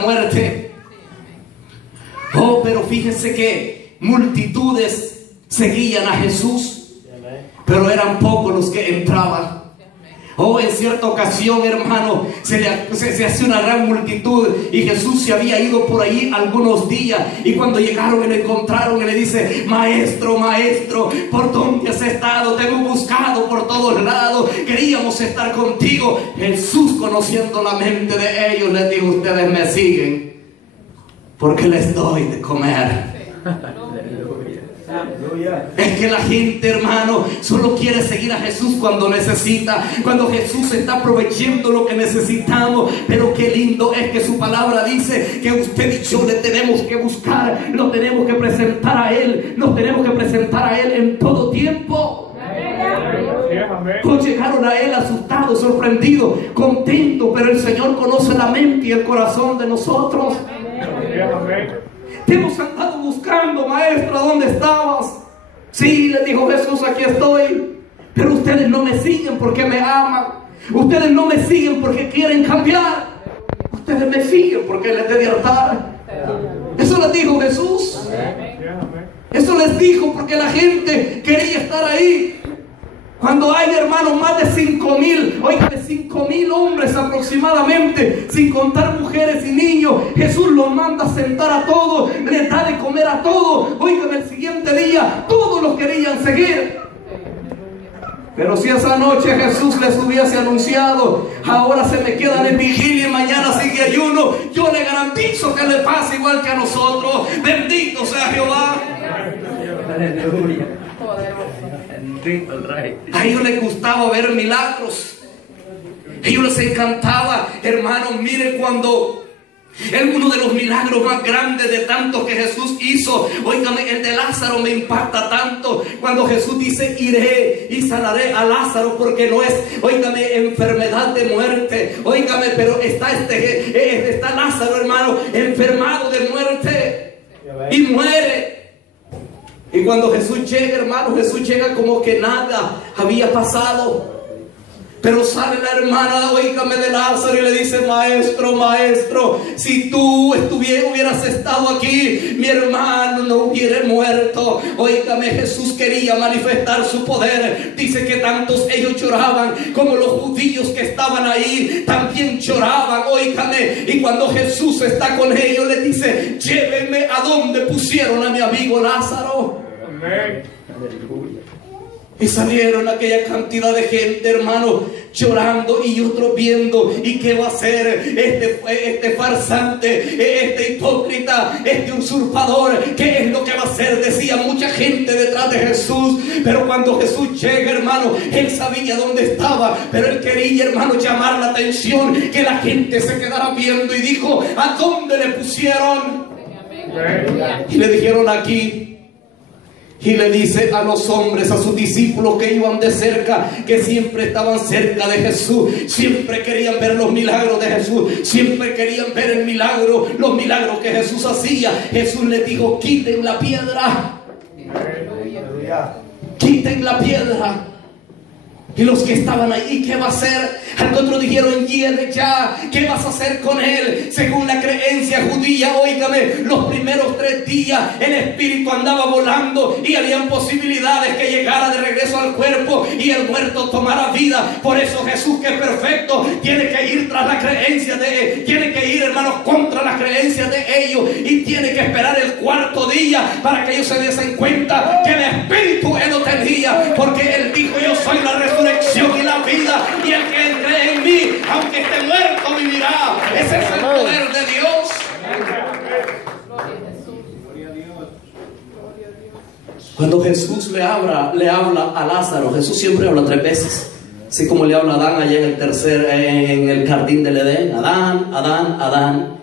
muerte. Oh, pero fíjense que multitudes seguían a Jesús, pero eran pocos los que entraban. Oh, en cierta ocasión, hermano, se hace una gran multitud y Jesús se había ido por ahí algunos días, y cuando llegaron y lo encontraron y le dice: maestro, maestro, ¿por dónde has estado? Te hemos buscado por todos lados, queríamos estar contigo. Jesús, conociendo la mente de ellos, les dijo: ustedes me siguen porque les doy de comer. Es que la gente, hermano, solo quiere seguir a Jesús cuando necesita, cuando Jesús está proveyendo lo que necesitamos. Pero qué lindo es que su palabra dice que usted y yo le tenemos que buscar, lo tenemos que presentar a Él, nos tenemos que presentar a Él en todo tiempo. Pues llegaron a Él asustados, sorprendidos, contentos, pero el Señor conoce la mente y el corazón de nosotros. Te hemos andado buscando, maestro, ¿dónde estabas? Sí, le dijo Jesús: aquí estoy. Pero ustedes no me siguen porque me aman. Ustedes no me siguen porque quieren cambiar. Ustedes me siguen porque les dé de hartar. Eso les dijo Jesús. Eso les dijo porque la gente quería estar ahí. Cuando hay, hermanos, más de 5,000, oigan, de 5,000 hombres aproximadamente, sin contar mujeres y niños, Jesús los manda a sentar a todos, les da de comer a todos. Oigan, el siguiente día todos los querían seguir. Pero si esa noche Jesús les hubiese anunciado: ahora se me quedan en vigilia y mañana sigue ayuno, yo le garantizo que le pasa igual que a nosotros. Bendito sea Jehová. Aleluya. A ellos les gustaba ver milagros. A ellos les encantaba, hermanos. Mire, cuando uno de los milagros más grandes de tantos que Jesús hizo, óigame, el de Lázaro me impacta tanto. Cuando Jesús dice: iré y sanaré a Lázaro, porque no es, óigame, enfermedad de muerte, óigame, pero está Lázaro, hermano, enfermado de muerte y muere. Y cuando Jesús llega, hermano, Jesús llega como que nada había pasado. Pero sale la hermana, oígame, de Lázaro y le dice: maestro, maestro, si tú hubieras estado aquí, mi hermano no hubiera muerto. Oígame, Jesús quería manifestar su poder. Dice que tantos ellos lloraban como los judíos que estaban ahí también lloraban, oígame. Y cuando Jesús está con ellos, le dice: llévenme a donde pusieron a mi amigo Lázaro. Amén. Y salieron aquella cantidad de gente, hermano, llorando, y otros viendo. ¿Y qué va a hacer este farsante, este hipócrita, este usurpador? ¿Qué es lo que va a hacer? Decía mucha gente detrás de Jesús. Pero cuando Jesús llega, hermano, Él sabía dónde estaba, pero Él quería, hermano, llamar la atención, que la gente se quedara viendo, y dijo: ¿a dónde le pusieron? Y le dijeron: aquí. Y le dice a los hombres, a sus discípulos que iban de cerca, que siempre estaban cerca de Jesús, siempre querían ver los milagros de Jesús, siempre querían ver el milagro, los milagros que Jesús hacía. Jesús les dijo: quiten la piedra. Quiten la piedra. Y los que estaban ahí, ¿qué va a hacer? Al otro dijeron: hiede ya, ¿qué vas a hacer con él? Según la creencia judía, óigame, los primeros 3 días el espíritu andaba volando y habían posibilidades que llegara de regreso al cuerpo y el muerto tomara vida. Por eso Jesús, que es perfecto, tiene que ir tras la creencia de él, tiene que ir, hermanos, contra las creencias de ellos, y tiene que esperar el 4º día para que ellos se den cuenta que el espíritu él lo tenía, porque él dijo: yo soy la resurrección y la vida, y el que cree en mí, aunque esté muerto, vivirá. Ese es el poder de Dios. Cuando Jesús le habla a Lázaro, Jesús siempre habla 3 veces, así como le habla a Adán allá en el jardín del Edén: Adán, Adán, Adán.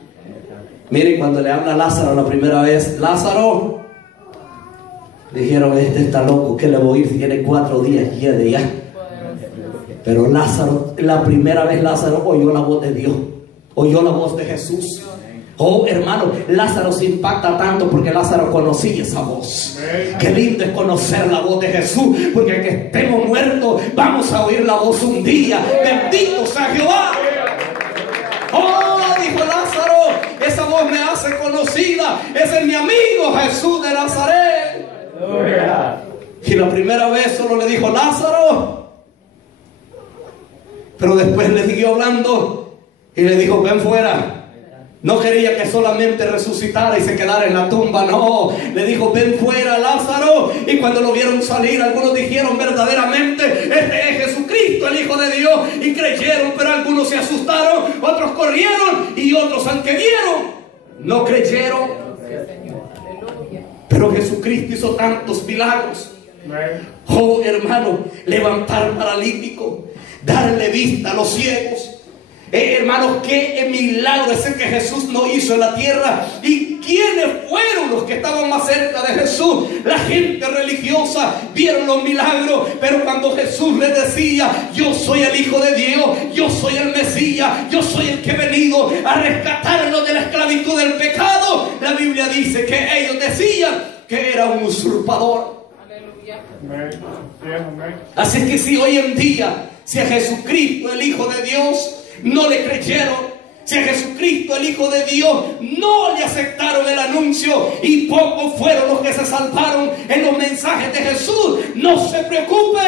Miren, cuando le habla a Lázaro la primera vez: Lázaro, dijeron: este está loco, ¿qué le voy a ir si tiene 4 días ya? Pero Lázaro, la primera vez Lázaro oyó la voz de Dios, oyó la voz de Jesús. Oh, hermano, Lázaro se impacta tanto porque Lázaro conocía esa voz. Qué lindo es conocer la voz de Jesús, porque aunque estemos muertos, vamos a oír la voz un día. Bendito sea Jehová. Oh, dijo Lázaro, conocida. Ese es mi amigo Jesús de Nazaret. Y la primera vez solo le dijo Lázaro, pero después le siguió hablando y le dijo ven fuera. No quería que solamente resucitara y se quedara en la tumba, no. Le dijo ven fuera Lázaro. Y cuando lo vieron salir, algunos dijeron verdaderamente este es Jesucristo, el Hijo de Dios, y creyeron. Pero algunos se asustaron, otros corrieron y otros aunque vieron no creyeron. Pero Jesucristo hizo tantos milagros. Oh hermano, levantar paralíticos, darle vista a los ciegos. Hermanos, qué milagro es el que Jesús no hizo en la tierra. ¿Y quiénes fueron los que estaban más cerca de Jesús? La gente religiosa. Vieron los milagros, pero cuando Jesús les decía yo soy el Hijo de Dios, yo soy el Mesías, yo soy el que he venido a rescatarlos de la esclavitud del pecado, la Biblia dice que ellos decían que era un usurpador. Así es que si hoy en día, si a Jesucristo el Hijo de Dios no le creyeron, si a Jesucristo el Hijo de Dios no le aceptaron el anuncio, y pocos fueron los que se salvaron en los mensajes de Jesús, no se preocupe,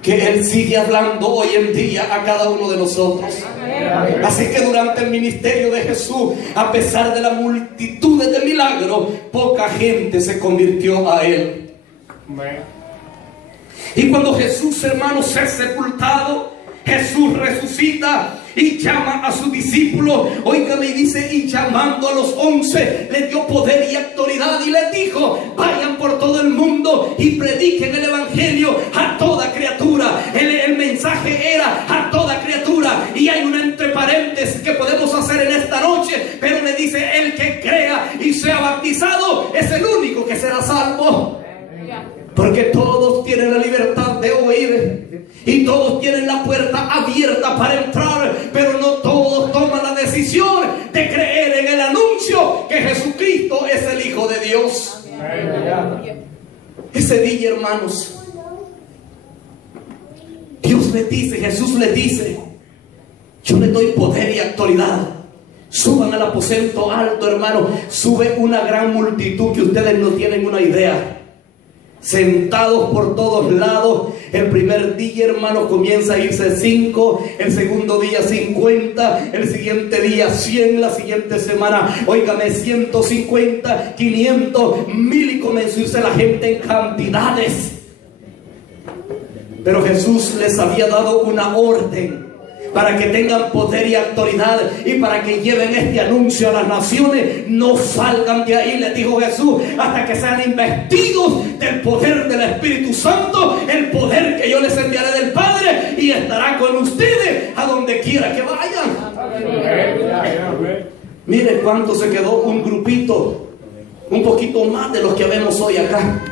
que Él sigue hablando hoy en día a cada uno de nosotros. Así que durante el ministerio de Jesús, a pesar de las multitudes de milagros, poca gente se convirtió a Él. Y cuando Jesús, hermanos, es sepultado, Jesús resucita y llama a sus discípulos. Óigame, y dice, y llamando a los 11, les dio poder y autoridad y les dijo, vayan por todo el mundo y prediquen el evangelio a toda criatura. El mensaje era a toda criatura. Y hay una entre paréntesis que podemos hacer en esta noche, pero le dice, el que crea y sea bautizado es el único que será salvo. Porque todos tienen la libertad de oír y todos tienen la puerta abierta para entrar, pero no todos toman la decisión de creer en el anuncio que Jesucristo es el Hijo de Dios. Ese día, hermanos, Dios les dice, Jesús les dice, yo les doy poder y autoridad. Suban al aposento alto, hermano. Sube una gran multitud que ustedes no tienen una idea. Sentados por todos lados. El primer día, hermano, comienza a irse 5, el segundo día 50, el siguiente día 100, la siguiente semana, óigame, 150, 500, 1000, y comenzó a irse la gente en cantidades. Pero Jesús les había dado una orden para que tengan poder y autoridad y para que lleven este anuncio a las naciones. No salgan de ahí, les dijo Jesús, hasta que sean investidos del poder del Espíritu Santo, el poder que yo les enviaré del Padre, y estará con ustedes a donde quiera que vayan. Mire cuánto se quedó, un grupito, un poquito más de los que vemos hoy acá.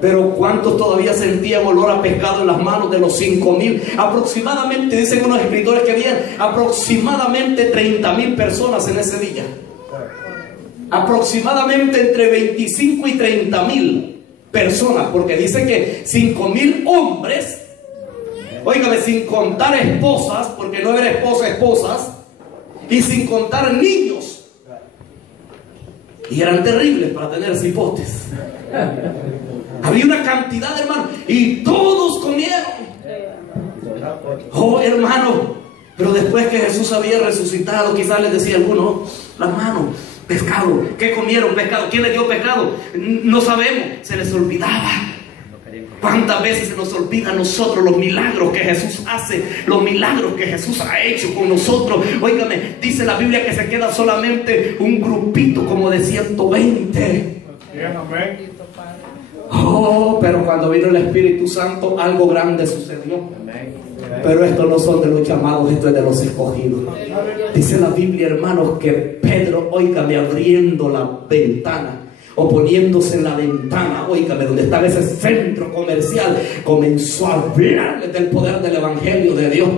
Pero ¿cuántos todavía sentían olor a pescado en las manos? De los 5000 aproximadamente, dicen unos escritores que habían aproximadamente 30,000 personas en ese día. Aproximadamente entre 25 y 30,000 personas, porque dice que 5,000 hombres, óigame, sin contar esposas, porque no era esposas, y sin contar niños, y eran terribles para tener cipotes. Había una cantidad, hermano, y todos comieron. Oh, hermano, pero después que Jesús había resucitado, quizás les decía alguno, las manos, pescado. ¿Qué comieron? Pescado. ¿Quién les dio pescado? No sabemos. Se les olvidaba. ¿Cuántas veces se nos olvida a nosotros los milagros que Jesús hace, los milagros que Jesús ha hecho con nosotros? Óigame, dice la Biblia que se queda solamente un grupito como de 120. Oh, pero cuando vino el Espíritu Santo, algo grande sucedió. Pero estos no son de los llamados, esto es de los escogidos. Dice la Biblia, hermanos, que Pedro, óigame, abriendo la ventana o poniéndose en la ventana, óigame, donde estaba ese centro comercial, comenzó a hablarles del poder del Evangelio de Dios.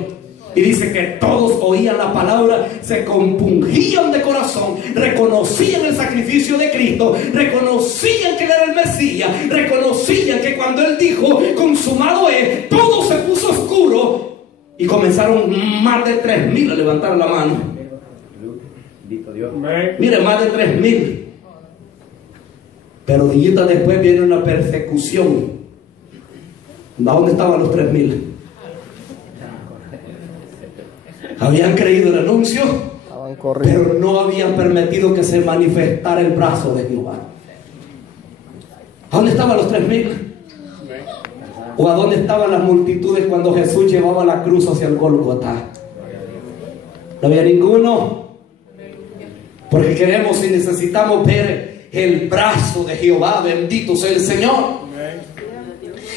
Y dice que todos oían la palabra, se compungían de corazón, reconocían el sacrificio de Cristo, reconocían que Él era el Mesías, reconocían que cuando Él dijo consumado es, todo se puso oscuro, y comenzaron más de 3,000 a levantar la mano. Mire, más de 3,000. Pero días después viene una persecución. ¿Dónde estaban los 3,000? Habían creído el anuncio, pero no habían permitido que se manifestara el brazo de Jehová. ¿A dónde estaban los 3,000? ¿O a dónde estaban las multitudes cuando Jesús llevaba la cruz hacia el Gólgota? No había ninguno. Porque queremos y necesitamos ver el brazo de Jehová. Bendito sea el Señor.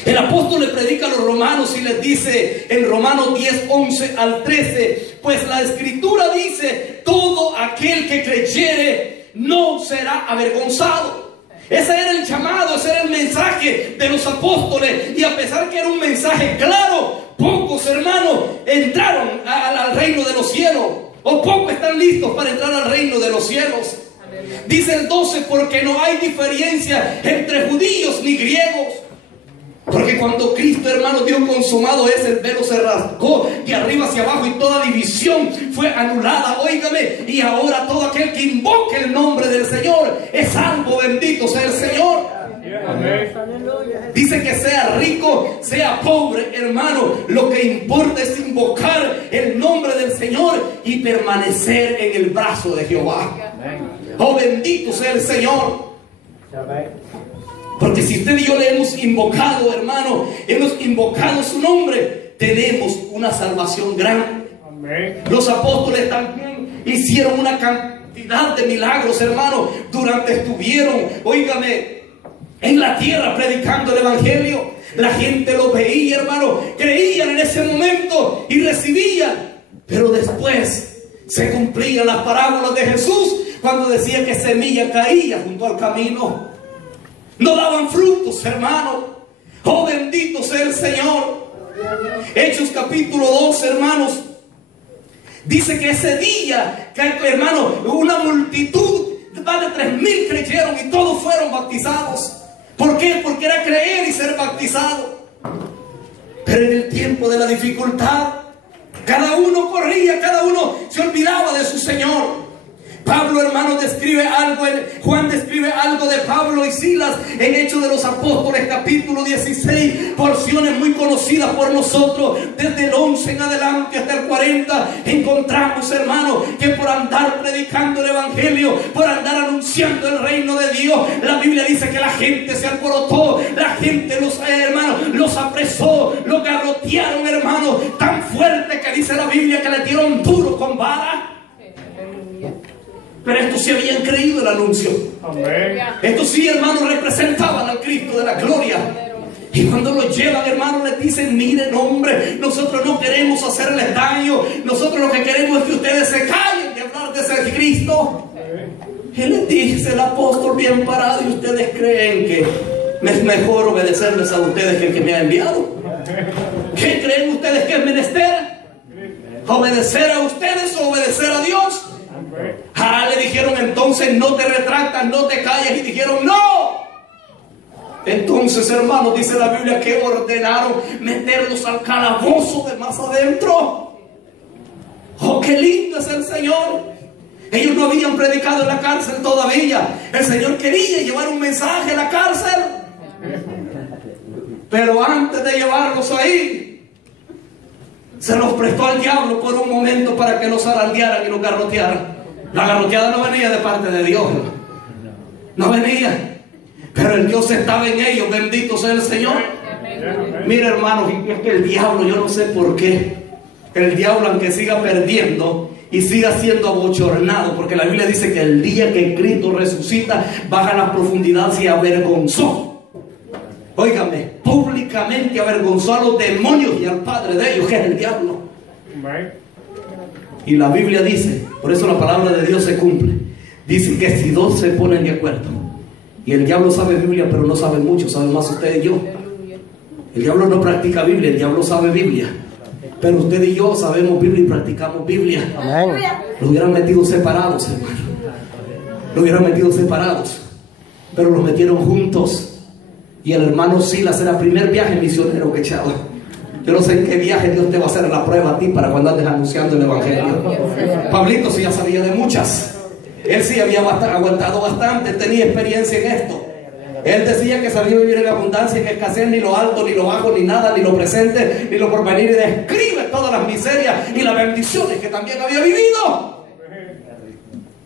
El apóstol le predica a los romanos y les dice en Romanos 10, 11 al 13: pues la escritura dice, todo aquel que creyere no será avergonzado. Ese era el llamado, ese era el mensaje de los apóstoles. Y a pesar que era un mensaje claro, pocos hermanos entraron al reino de los cielos, o pocos están listos para entrar al reino de los cielos. Dice el 12: porque no hay diferencia entre judíos ni griegos. Porque cuando Cristo, hermano, dio consumado es, el velo se rasgó de arriba hacia abajo y toda división fue anulada. Óigame, y ahora todo aquel que invoque el nombre del Señor es salvo. Bendito sea el Señor. Dice que sea rico, sea pobre, hermano, lo que importa es invocar el nombre del Señor y permanecer en el brazo de Jehová. Oh, bendito sea el Señor. Porque si usted y yo le hemos invocado, hermano, hemos invocado su nombre, tenemos una salvación grande. Los apóstoles también hicieron una cantidad de milagros, hermano, durante estuvieron, óigame, en la tierra predicando el evangelio. La gente los veía, hermano, creían en ese momento y recibían. Pero después se cumplían las parábolas de Jesús cuando decía que semilla caía junto al camino. No daban frutos, hermano. Oh, bendito sea el Señor. Hechos capítulo 2, hermanos, dice que ese día, hermano, una multitud, más de 3,000 creyeron y todos fueron bautizados. ¿Por qué? Porque era creer y ser bautizado. Pero en el tiempo de la dificultad, cada uno corría, cada uno se olvidaba de su Señor. Pablo, hermano, describe algo, Juan describe algo de Pablo y Silas en Hechos de los Apóstoles capítulo 16, porciones muy conocidas por nosotros. Desde el 11 en adelante hasta el 40 encontramos, hermano, que por andar predicando el evangelio, por andar anunciando el reino de Dios, la Biblia dice que la gente se alborotó, la gente los apresó, los garrotearon, hermano, tan fuerte que dice la Biblia que le dieron duro con vara. Pero estos sí habían creído el anuncio. Amén. Estos sí, hermanos, representaban al Cristo de la gloria. Y cuando los llevan, hermanos, les dicen: miren, hombre, nosotros no queremos hacerles daño. Nosotros lo que queremos es que ustedes se callen de hablar de ese Cristo. Y les dice el apóstol bien parado: ¿y ustedes creen que es mejor obedecerles a ustedes que el que me ha enviado? ¿Qué creen ustedes que es menester? ¿Obedecer a ustedes o obedecer a Dios? Le dijeron entonces: no te retractas, no te calles. Y dijeron: no. Entonces, hermanos, dice la Biblia que ordenaron meterlos al calabozo de más adentro. Oh, qué lindo es el Señor. Ellos no habían predicado en la cárcel todavía. El Señor quería llevar un mensaje a la cárcel, pero antes de llevarlos ahí, se los prestó al diablo por un momento para que los zarandearan y los garrotearan. La garroteada no venía de parte de Dios, no venía, pero el Dios estaba en ellos. Bendito sea el Señor. Mira, hermanos, es que el diablo, yo no sé por qué, el diablo, aunque siga perdiendo y siga siendo abochornado, porque la Biblia dice que el día que Cristo resucita, baja a las profundidades y avergonzó, óigame, públicamente avergonzó a los demonios y al padre de ellos, que es el diablo. Y la Biblia dice, por eso la palabra de Dios se cumple, dice que si dos se ponen de acuerdo, y el diablo sabe Biblia pero no sabe mucho, sabe más usted y yo. El diablo no practica Biblia, el diablo sabe Biblia, pero usted y yo sabemos Biblia y practicamos Biblia. Amén. Los hubieran metido separados, hermano, los hubieran metido separados, pero los metieron juntos. Y el hermano Silas era el primer viaje misionero que echaba. Yo no sé en qué viaje Dios te va a hacer la prueba a ti para cuando andes anunciando el evangelio. Pablito sí ya sabía de muchas, Él sí había aguantado bastante, tenía experiencia en esto. Él decía que sabía vivir en abundancia, en escasez, ni lo alto, ni lo bajo, ni nada, ni lo presente, ni lo porvenir, y describe todas las miserias y las bendiciones que también había vivido.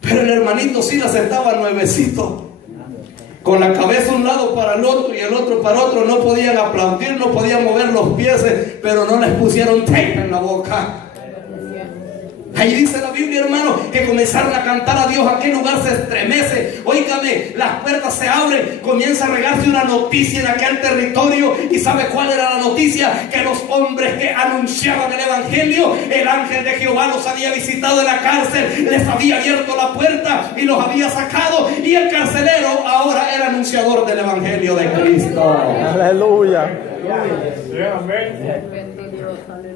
Pero el hermanito Silas estaba nuevecito, con la cabeza un lado para el otro y el otro para otro. No podían aplaudir, no podían mover los pies, pero no les pusieron tape en la boca. Ahí dice la Biblia, hermano, que comenzaron a cantar a Dios. Aquel lugar se estremece. Óigame, las puertas se abren. Comienza a regarse una noticia en aquel territorio. ¿Y sabe cuál era la noticia? Que los hombres que anunciaban el evangelio, el ángel de Jehová los había visitado en la cárcel, les había abierto la puerta y los había sacado. Y el carcelero ahora era anunciador del evangelio de Cristo. Aleluya.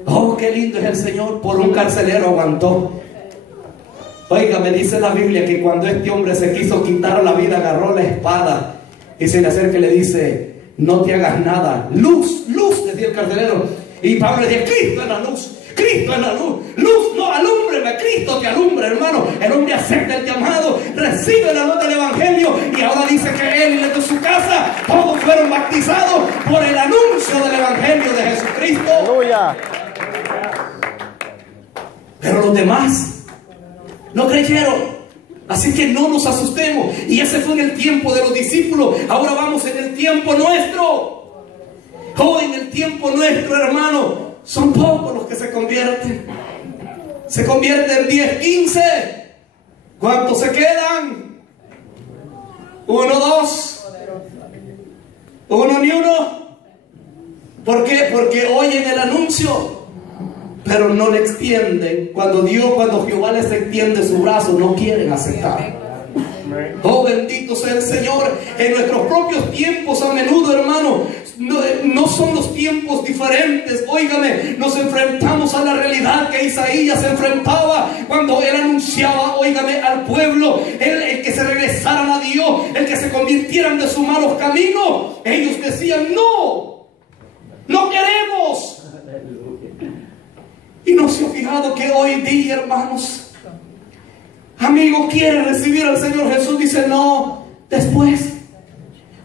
Oh, qué lindo es el Señor. Por un carcelero aguantó. Oiga, me dice la Biblia que cuando este hombre se quiso quitar la vida, agarró la espada y se le acerca y le dice: no te hagas nada. Luz, luz, decía el carcelero. Y Pablo le decía: Cristo es la luz, Cristo es la luz. Luz, no, alúmbreme, Cristo te alumbra, hermano. El hombre acepta el llamado, recibe la luz del evangelio, y ahora dice que él y los de su casa todos fueron bautizados por el anuncio del evangelio de Jesucristo. Aleluya. Pero los demás no creyeron. Así que no nos asustemos. Y ese fue en el tiempo de los discípulos. Ahora vamos en el tiempo nuestro. Oh, en el tiempo nuestro, hermano, son pocos los que se convierten. Se convierten 10, 15. ¿Cuántos se quedan? 1, 2. 1 ni 1. ¿Por qué? Porque oyen el anuncio, pero no le extienden. Cuando Jehová les extiende su brazo, no quieren aceptar. Oh, bendito sea el Señor. En nuestros propios tiempos, a menudo, hermano, no son los tiempos diferentes. Óigame, nos enfrentamos a la realidad que Isaías se enfrentaba cuando él anunciaba, óigame, al pueblo el que se regresaran a Dios, el que se convirtieran de sus malos caminos. Ellos decían: no, no queremos. Y no se ha fijado que hoy día, hermanos, amigo, quiere recibir al Señor Jesús, dice: no, después,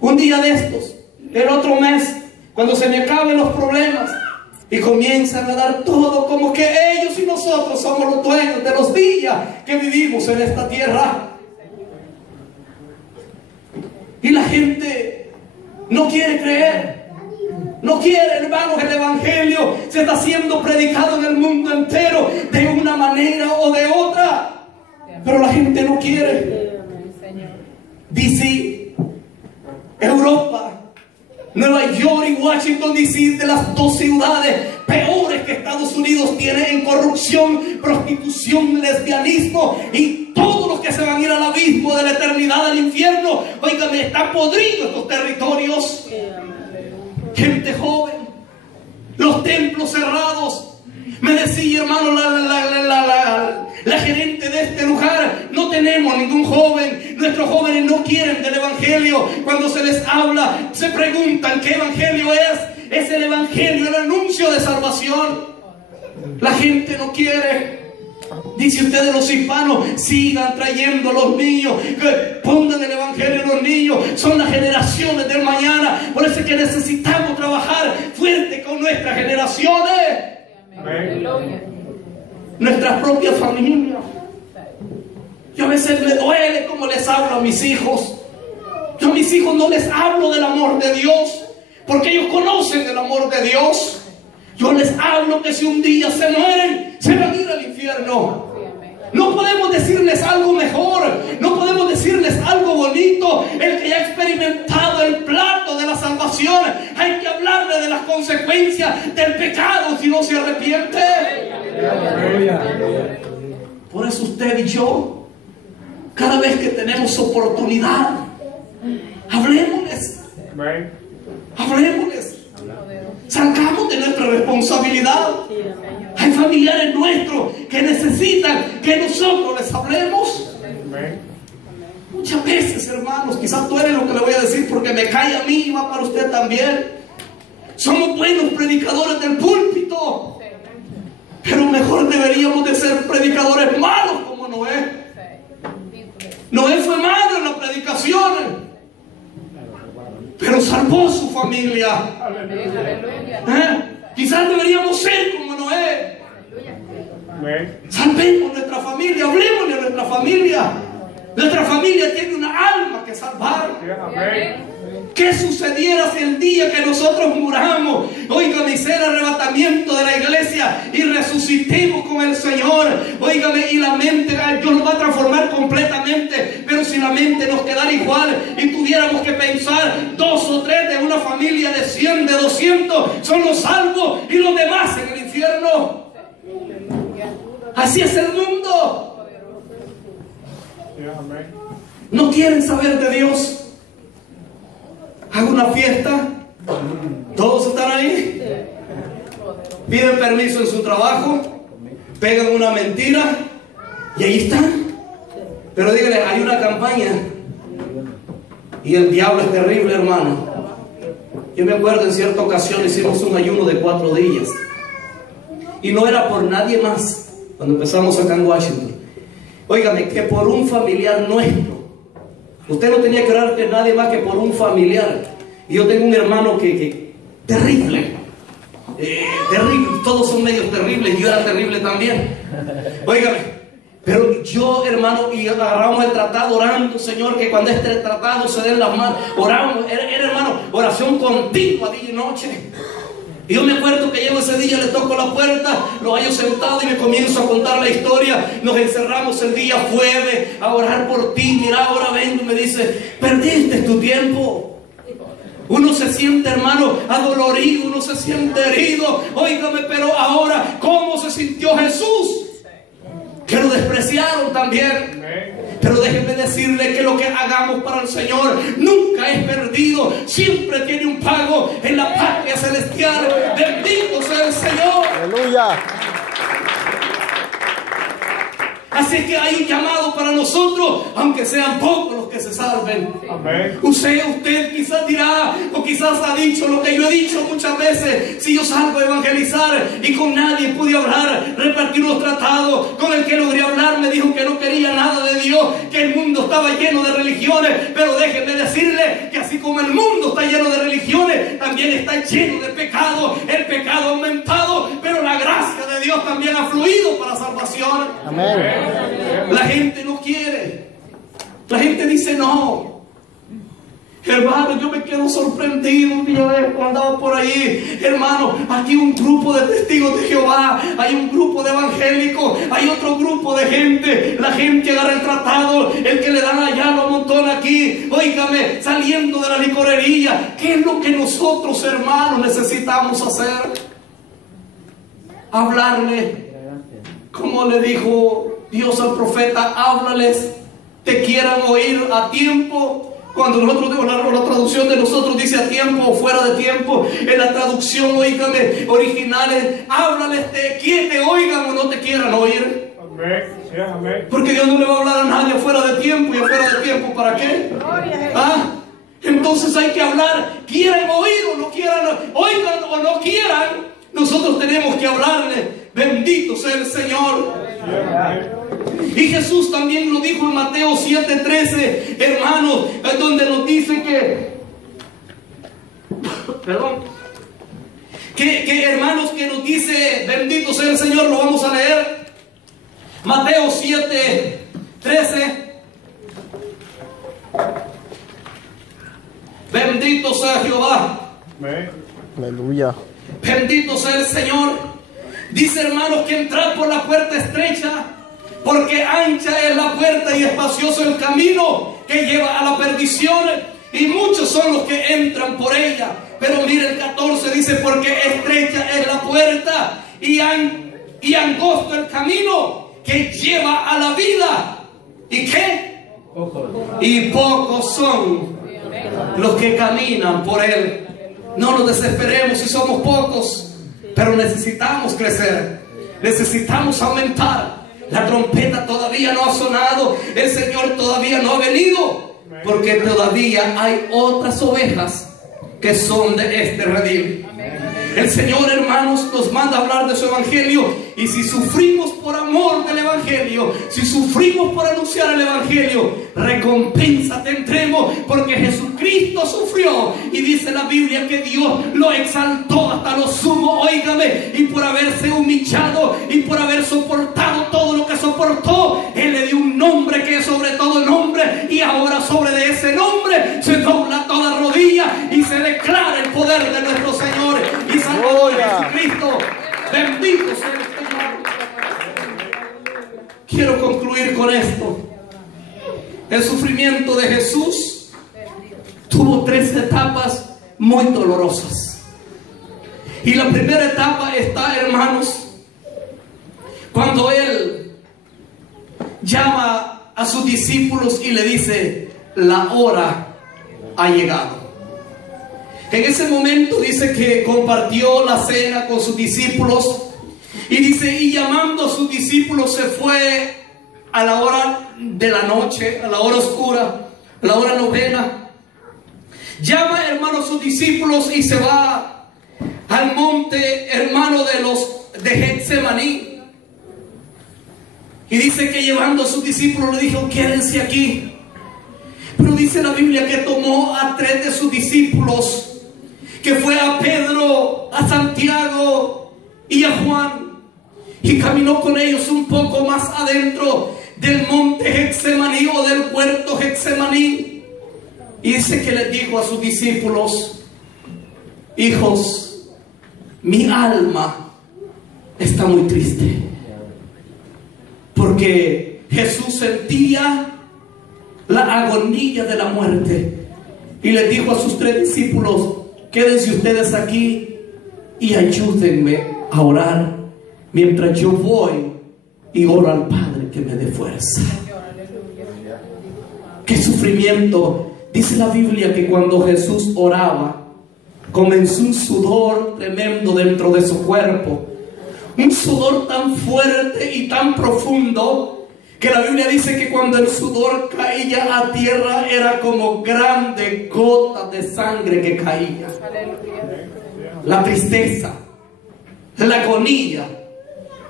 un día de estos, el otro mes, cuando se me acaben los problemas. Y comienzan a dar todo como que ellos y nosotros somos los dueños de los días que vivimos en esta tierra. Y la gente no quiere creer. No quiere, hermanos. El evangelio se está siendo predicado en el mundo entero de una manera o de otra, pero la gente no quiere. DC, Europa, Nueva York y Washington DC, de las dos ciudades peores que Estados Unidos tiene en corrupción, prostitución, lesbianismo, y todos los que se van a ir al abismo de la eternidad, al infierno. Oigan, están podridos estos territorios. Gente joven, los templos cerrados. Me decía, hermano, la gerente de este lugar: no tenemos ningún joven. Nuestros jóvenes no quieren del evangelio. Cuando se les habla, se preguntan qué evangelio es. Es el evangelio, el anuncio de salvación. La gente no quiere. Dice: ustedes los hispanos, sigan trayendo a los niños, pongan el evangelio a los niños. Son las generaciones del mañana. Por eso es que necesitamos trabajar fuerte con nuestras generaciones. Nuestras propias familias. Yo a veces me duele como les hablo a mis hijos. Yo a mis hijos no les hablo del amor de Dios, porque ellos conocen el amor de Dios. Yo les hablo que si un día se mueren, se van a ir al infierno. No podemos decirles algo mejor, no podemos decirles algo bonito. El que ya ha experimentado el plato de la salvación, hay que hablarle de las consecuencias del pecado si no se arrepiente. Por eso usted y yo, cada vez que tenemos oportunidad, hablemosles. Hablemosles. Sacamos de nuestra responsabilidad. Hay familiares nuestros que necesitan que nosotros les hablemos. Muchas veces, hermanos, quizás duele lo que le voy a decir porque me cae a mí y va para usted también. Somos buenos predicadores del púlpito, pero mejor deberíamos de ser predicadores malos como Noé. familia. Quizás deberíamos ser como Noé. Salvemos nuestra familia, hablemosle a nuestra familia. Nuestra familia tiene una alma que salvar. ¿Qué sucediera si el día que nosotros muramos, oígame, y sea el arrebatamiento de la iglesia y resucitemos con el Señor? Oígame, y la mente, Dios nos va a transformar completamente. Pero si la mente nos quedara igual y tuviéramos que pensar 2 o 3 de una familia de 100, de 200 son los salvos y los demás en el infierno. Así es el mundo. No quieren saber de Dios. Hago una fiesta, todos están ahí, piden permiso en su trabajo, pegan una mentira y ahí están. Pero dígale, hay una campaña y el diablo es terrible, hermano. Yo me acuerdo, en cierta ocasión hicimos un ayuno de 4 días y no era por nadie más. Cuando empezamos acá en Washington, óigame, que por un familiar nuestro. Usted no tenía que orar por nadie más que por un familiar. Y yo tengo un hermano que terrible, terrible. Todos son medios terribles. Yo era terrible también. Óigame, pero yo, hermano, y agarramos el tratado orando, Señor, que cuando este tratado se den las manos, oramos, era hermano, oración continua día y noche. Y yo me acuerdo que llego ese día, le toco la puerta, lo hallo sentado y me comienzo a contar la historia. Nos encerramos el día jueves a orar por ti. Mira, ahora vengo y me dice, perdiste tu tiempo. Uno se siente, hermano, adolorido, uno se siente herido. Óigame, pero ahora, ¿cómo se sintió Jesús? Que lo despreciaron también. Pero déjenme decirle que lo que hagamos para el Señor nunca es perdido. Siempre tiene un pago en la patria celestial. Bendito sea el Señor. Aleluya. Así que hay un llamado para nosotros, aunque sean pocos los que se salven. Amén. Usted quizás dirá, o quizás ha dicho lo que yo he dicho muchas veces: si yo salgo a evangelizar y con nadie pude hablar, repartir unos tratados, con el que logré hablar me dijo que no quería nada de Dios, que el mundo estaba lleno de religiones. Pero déjenme decirle que así como el mundo está lleno de religiones, también está lleno de pecado. El pecado ha aumentado, pero la gracia de Dios también ha fluido para salvación. Amén. La gente no quiere. La gente dice no. Hermano, yo me quedo sorprendido un día cuando andaba por ahí. Hermano, aquí un grupo de testigos de Jehová, hay un grupo de evangélicos, hay otro grupo de gente. La gente agarra el tratado, el que le dan allá lo amontona aquí. Óigame, saliendo de la licorería. ¿Qué es lo que nosotros, hermanos, necesitamos hacer? Hablarle, como le dijo Dios al profeta: háblales, te quieran oír a tiempo. Cuando nosotros, la traducción de nosotros dice a tiempo o fuera de tiempo. En la traducción, oígame, originales, háblales, te oigan o no te quieran oír. Amén. Sí, amén. Porque Dios no le va a hablar a nadie fuera de tiempo. ¿Y fuera de tiempo para qué? Entonces hay que hablar, quieran oír o no quieran, oigan o no quieran, nosotros tenemos que hablarle. Bendito sea el Señor. Y Jesús también lo dijo en Mateo 7:13, hermanos, donde nos dice que hermanos, que nos dice, bendito sea el Señor. Lo vamos a leer. Mateo 7:13. Bendito sea Jehová. Aleluya. Bendito sea el Señor. Dice, hermanos, que entrad por la puerta estrecha, porque ancha es la puerta y espacioso el camino que lleva a la perdición, y muchos son los que entran por ella. Pero mire el 14, dice, porque estrecha es la puerta y angosto el camino que lleva a la vida. ¿Y qué? Y pocos son los que caminan por él. No nos desesperemos si somos pocos, pero necesitamos crecer, necesitamos aumentar. La trompeta todavía no ha sonado, el Señor todavía no ha venido, porque todavía hay otras ovejas que son de este redil. El Señor, hermanos, nos manda a hablar de su evangelio. Y si sufrimos por amor del evangelio, si sufrimos por anunciar el evangelio, recompensa tendremos, porque Jesucristo sufrió. Y dice la Biblia que Dios lo exaltó hasta lo sumo, óigame, y por haberse humillado y por haber soportado todo lo que soportó, Él le dio un nombre que es sobre todo nombre. Y ahora sobre de ese nombre se dobla toda rodilla y se declara el poder de nuestro Señor y Salvador Jesucristo. Bendito sea el Señor. Quiero concluir con esto. El sufrimiento de Jesús tuvo 3 etapas muy dolorosas. Y la primera etapa está, hermanos, cuando Él llama a sus discípulos y le dice: la hora ha llegado. En ese momento dice que compartió la cena con sus discípulos. Y dice, y llamando a sus discípulos se fue a la hora de la noche, a la hora oscura, a la hora novena. Llama, hermano, a sus discípulos y se va al monte, hermano, de Getsemaní. Y dice que llevando a sus discípulos le dijo: quédense aquí. Pero dice la Biblia que tomó a 3 de sus discípulos, que fue a Pedro, a Santiago y a Juan, y caminó con ellos un poco más adentro del monte Getsemaní o del huerto Getsemaní. Y dice que les dijo a sus discípulos: hijos, mi alma está muy triste. Porque Jesús sentía la agonía de la muerte. Y les dijo a sus 3 discípulos: quédense ustedes aquí y ayúdenme a orar mientras yo voy y oro al Padre que me dé fuerza. Qué sufrimiento. Dice la Biblia que cuando Jesús oraba, comenzó un sudor tremendo dentro de su cuerpo. Un sudor tan fuerte y tan profundo que la Biblia dice que cuando el sudor caía a tierra era como grandes gotas de sangre que caía. La tristeza, la agonía.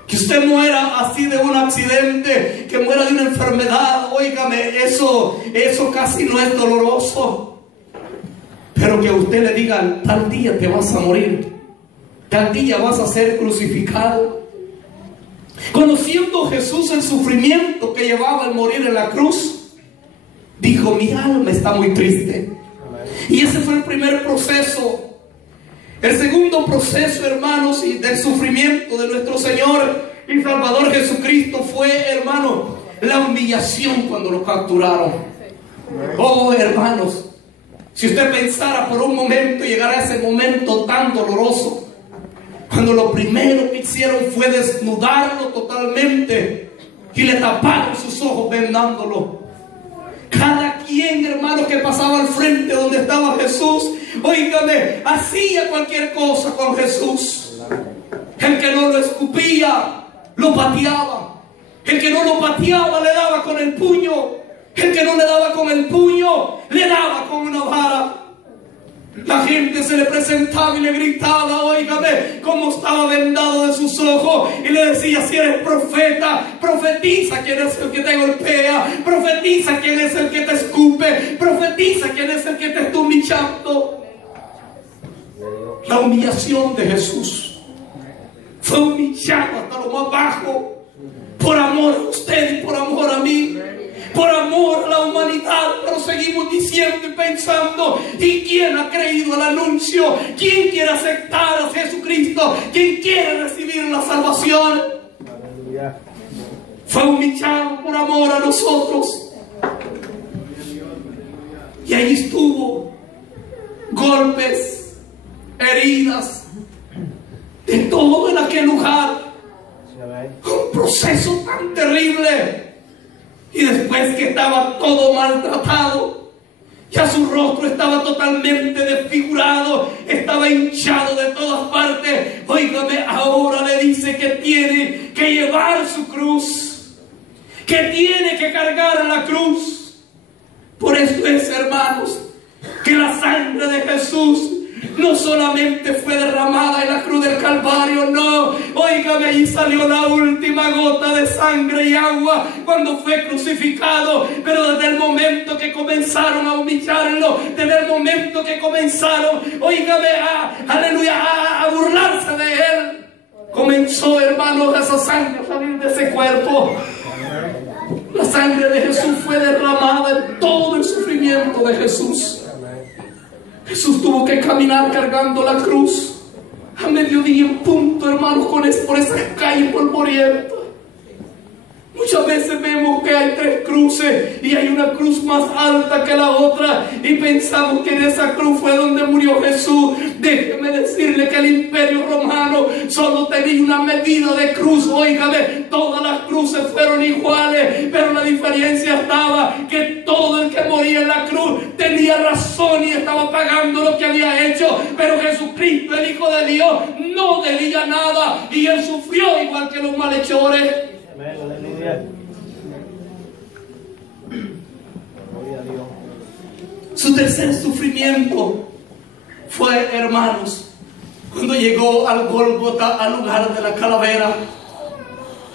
Que usted muera así de un accidente, que muera de una enfermedad, óigame, eso casi no es doloroso. Pero que a usted le digan: tal día te vas a morir, tal día vas a ser crucificado. Conociendo Jesús el sufrimiento que llevaba al morir en la cruz, dijo: mi alma está muy triste. Y ese fue el primer proceso. El segundo proceso, hermanos, y del sufrimiento de nuestro Señor y Salvador Jesucristo fue, hermano, la humillación cuando lo capturaron. Oh, hermanos, si usted pensara por un momento llegar a ese momento tan doloroso, cuando lo primero que hicieron fue desnudarlo totalmente y le taparon sus ojos vendándolo. Cada quien, hermano, que pasaba al frente donde estaba Jesús, óigame, hacía cualquier cosa con Jesús. El que no lo escupía, lo pateaba. El que no lo pateaba, le daba con el puño. El que no le daba con el puño, le daba con una vara. La gente se le presentaba y le gritaba, óigame, cómo estaba vendado de sus ojos, y le decía: si eres profeta, profetiza quién es el que te golpea, profetiza quién es el que te escupe, profetiza quién es el que te está humillando. La humillación de Jesús. Fue humillado hasta lo más bajo, por amor a usted y por amor a mí, por amor a la humanidad. Pero seguimos diciendo y pensando: ¿y quién ha creído el anuncio? ¿Quién quiere aceptar a Jesucristo? ¿Quién quiere recibir la salvación? Fue humillado por amor a nosotros. Y ahí estuvo, golpes, heridas, de todo en aquel lugar. Un proceso tan terrible. Y después que estaba todo maltratado, ya su rostro estaba totalmente desfigurado, estaba hinchado de todas partes. Óigame, ahora le dice que tiene que llevar su cruz, que tiene que cargar la cruz. Por eso es, hermanos, que la sangre de Jesús No solamente fue derramada en la cruz del Calvario, no. Óigame, ahí salió la última gota de sangre y agua cuando fue crucificado. Pero desde el momento que comenzaron a humillarlo, desde el momento que comenzaron, óigame, a burlarse de él, comenzó, hermanos, esa sangre a salir de ese cuerpo. La sangre de Jesús fue derramada en todo el sufrimiento de Jesús. Jesús tuvo que caminar cargando la cruz a mediodía en punto, hermanos, por esas calles polvorientas. Muchas veces vemos que hay 3 cruces y hay una cruz más alta que la otra y pensamos que en esa cruz fue donde murió Jesús. Déjeme decirle que el Imperio Romano solo tenía una medida de cruz. Óigame, todas las cruces fueron iguales, pero la diferencia estaba que todo el que moría en la cruz tenía razón y estaba pagando lo que había hecho. Pero Jesucristo, el Hijo de Dios, no debía nada y Él sufrió igual que los malhechores. Su tercer sufrimiento fue, hermanos, cuando llegó al Gólgota, al lugar de la calavera.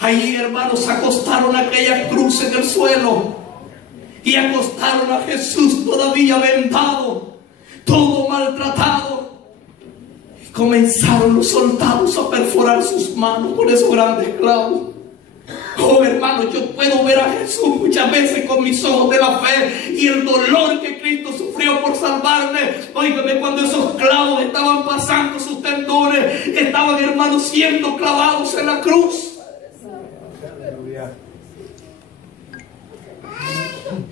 Ahí, hermanos, acostaron aquella cruz en el suelo y acostaron a Jesús todavía vendado, todo maltratado. Y comenzaron los soldados a perforar sus manos con esos grandes clavos. Oh, hermano, yo puedo ver a Jesús muchas veces con mis ojos de la fe y el dolor que Cristo sufrió por salvarme. Óigame, cuando esos clavos estaban pasando sus tendones, estaban, hermanos, siendo clavados en la cruz.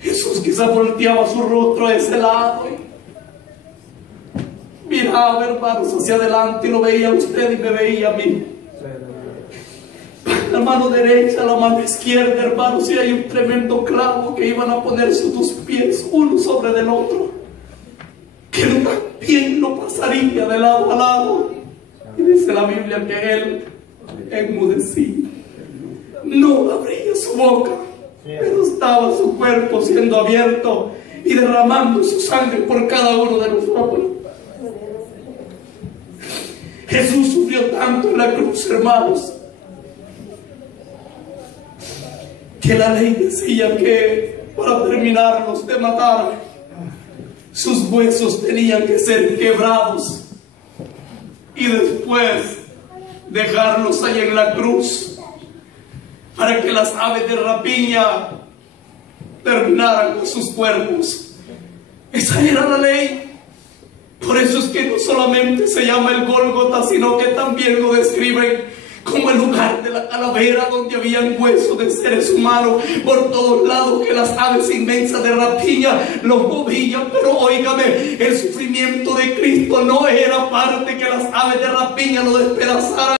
Jesús quizás volteaba su rostro a ese lado y miraba, hermanos, hacia adelante y lo veía a usted y me veía a mí. La mano derecha, la mano izquierda, hermanos, y hay un tremendo clavo que iban a poner sus 2 pies uno sobre del otro, que también lo pasaría de lado a lado. Y dice la Biblia que él enmudecía, no abría su boca, pero estaba su cuerpo siendo abierto y derramando su sangre por cada uno de nosotros. Jesús sufrió tanto en la cruz, hermanos, que la ley decía que para terminarlos de matar, sus huesos tenían que ser quebrados y después dejarlos ahí en la cruz para que las aves de rapiña terminaran con sus cuerpos. Esa era la ley. Por eso es que no solamente se llama el Gólgota, sino que también lo describen como el lugar de la calavera, donde habían huesos de seres humanos por todos lados, que las aves inmensas de rapiña los movían. Pero óigame, el sufrimiento de Cristo no era parte que las aves de rapiña lo despedazaran.